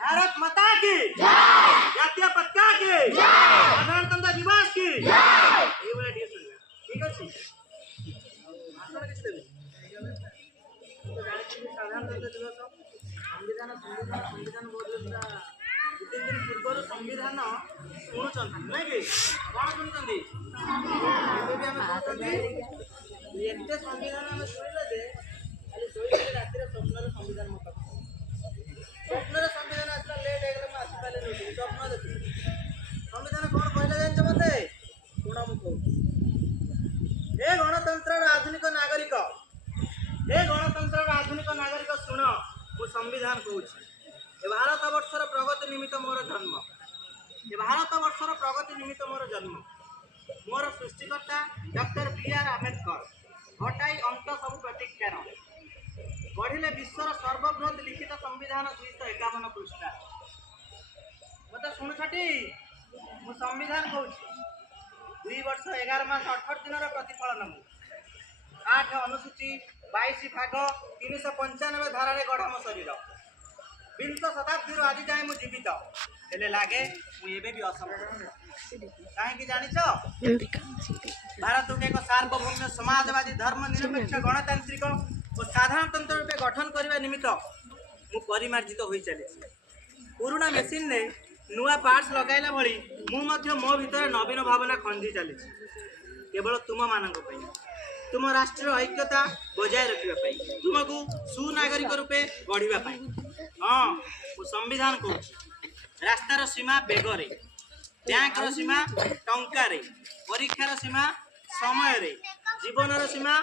भारत माता की जातीय पताका की साधारणतंत्र दिवस की ठीक अच्छे साधारणतंत्र दिवस संविधान संविधान संविधान बोर्ड दिन पूर्व संविधान शुणुंट ना कि कौन शुणुंट एत संविधान आम शुणिले खाली शोले रातिर स्वप्न संविधान मत स्वप्न संविधान आसला लेट हो आसपारे स्वप्न देखी संविधान कौन कहला जान मत शुण मुझे हे गणतंत्र आधुनिक नागरिक हे गणतंत्र आधुनिक नागरिक शुण मु संविधान कहूँ भारत वर्षर प्रगति निमित्त मोर जन्म भारत वर्षर प्रगति निमित्त मोर जन्म मोर सृष्टिकर्ता डॉक्टर बी.आर. आंबेडकर हटाई अंत सब प्रतीक्षार बढ़िले विश्वर सर्वबृहत लिखित संविधान 251 पृष्ठा मत शुणुछटी मु संविधान कहूँ 2 वर्ष 11 मास 18 दिन प्रतिफलन मु 8 अनुसूची 22 भाग 395 धारा गढ़ा मो शरीर विंश शताब्दी आज जाए मु जीवित हेले लागे मुझे भी असफल कहीं जानिच भारत को एक सार्वभौम समाजवादी धर्मनिरपेक्ष गणतांत्रिक और साधारणतंत्र रूपे गठन करने निमित्त मु परिमार्जित हो चली पुराना मेसीन ने नुआ पार्ट्स लगाइला भली मु मो भितर नवीन भावना खंजी चली केवल तुम मानक तुम राष्ट्र ऐक्यता बजाय रखापी तुमको सुनागरिक रूपे गढ़ापी हाँ संविधान कहूँ रास्तार सीमा बेगरे बैंक सीमा टंकार परीक्षार सीमा समय रे जीवनर सीमा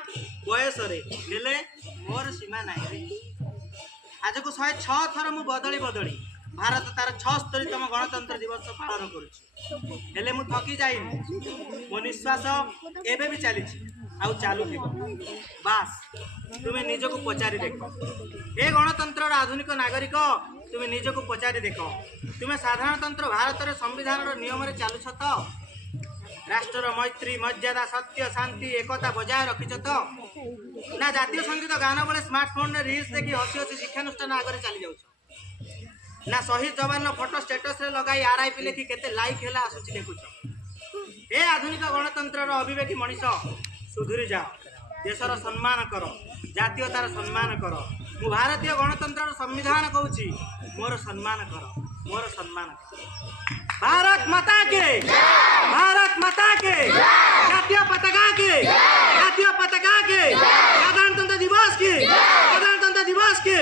बयस हेले मोर सीमा नहीं आज को 106 थर मु बदली बदली भारत तार 76तम गणतंत्र दिवस पालन करुले मु थकी जाइनि मो निश्वास एबे भी चली आउ चालू बास तुम्हें निजक पचारि देख ए गणतंत्र आधुनिक नागरिक तुम्हें निजक पचारि देख तुम्हें साधारणतंत्र भारत संविधान नियम चलुछ तो राष्ट्र मैत्री मर्यादा सत्य शांति एकता बजाय रखिछ तो ना जातीय संगीत गान बेले स्मार्टफोन में रिल्स देखी हसी हसी शिक्षानुष्ठान आगे चली जाऊछ ना शहीद जवान फोटो स्टेटस रे लगाई RIP लिखी केते लाइक हैला आसुची देखुछ ए आधुनिक गणतंत्र अभिवेकी मनीष सुधुरी जाओ देशर सम्मान कर जातीयतार सम्मान कर मु भारतीय गणतंत्र संविधान कहूँ मोर सम्मान कर मोर सम्मान कर भारत माता के जातीय पताका के साधारणतंत्र दिवस की